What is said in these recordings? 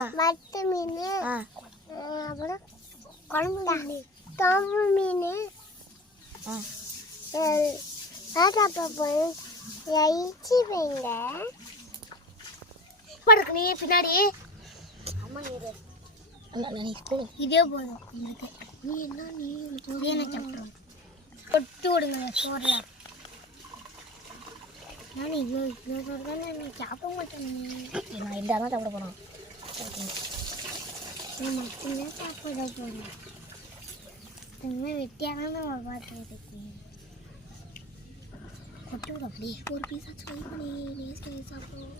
மத்து மீன் அப்புறம் குழம்பு மீன் தோம்பு மீன் ராஜாப்பா போய் இச்சி வைங்க படுக்கு நீ பின்னாடி அம்மா இரு நீ இதே போதும் உங்களுக்கு நீ என்ன நீ என்ன சாப்பிட்றோம் கொட்டு விடுங்க சோறில் நான் இவ்வளோ சோறு தானே நீ சாப்பிட மாட்டேன் நான் இல்லாதான் சாப்பிட போகிறோம் நான் மட்டும்தான் சாப்பிட போகிறேன் இனிமேல் வெட்டியாக தான் பார்த்துருக்கேன் கொட்டு விட அப்படி ஒரு பீஸா ட்ரை பண்ணி வேஸ்ட் சாப்பிடுவோம்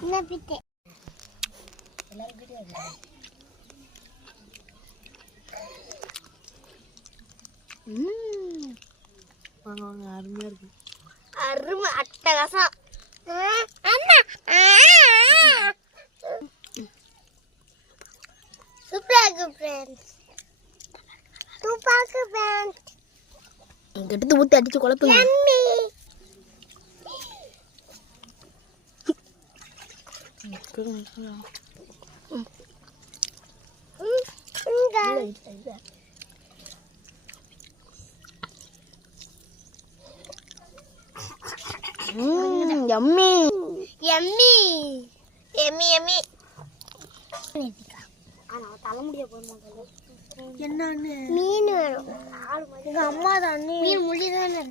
என்ன பிட்டே எல்லாரும் வீடியோ வாங்க வாங்க அருமையாக இருக்கு அருமை அட்டகாசம் அண்ணா சூப்பராக இருக்கு ஃப்ரெண்ட்ஸ் சூப்பராக இருக்கு ஃப்ரெண்ட்ஸ் எங்க எடுத்து ஊற்றி அடிச்சு குழப்பங்க yummy yummy yummy yummy ஆனா தலை முடிய போறோம் என்னன்னு மீன் வேணும் அம்மா தான் மீன் முள்ளி தானே